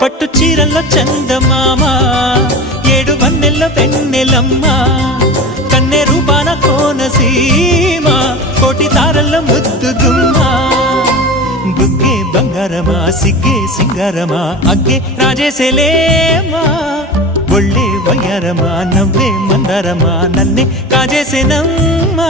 పట్టు చీరల్లో చందమామ ఏడు వన్నెల్ల వెన్నెలమ్మ కన్నె రూపాన కోనసీమ కోటి తారల్లో ముద్దుగుమ్మ బుగ్గే బంగారమా సిగ్గే సింగారమా అగ్గే రాజేసేలేమా ఒళ్ళే వయ్యారమా నవ్వే మందారమా నన్నే కాజేసేనమ్మా